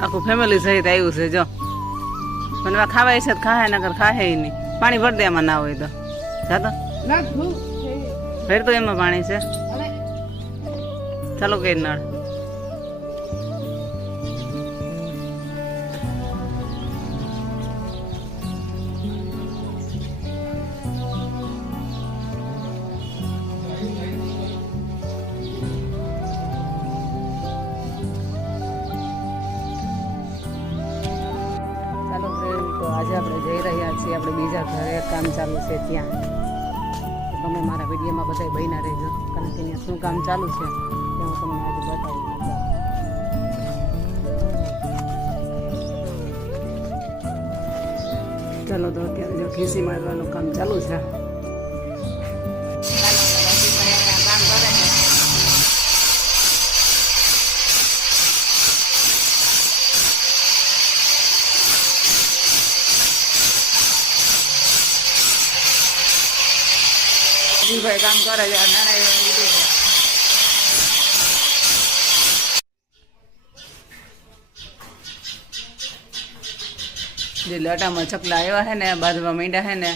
આખું ફેમિલી સહિત આવ્યું છે જો મને ખાવાય છે ખાય નકર ખાહે નહીં પાણી ભર દે એમાં ના હોય તો જાતો ભેર તો એમાં પાણી છે ચાલો કઈ નળ આજે આપણે જઈ રહ્યા છીએ આપણે બીજા ઘરે કામ ચાલુ છે ત્યાં તમે મારા વિડીયોમાં બધા બહીના રહેજો કારણ કે અહીંયા શું કામ ચાલુ છે તે હું તમને આજે બતાવું ચાલો તો અત્યારે જો ખીસી મારવાનું કામ ચાલુ છે ભાઈ કામ કરે છે જે લટામાં ચકલા આવ્યા છે ને બાંધવા માંડ્યા છે ને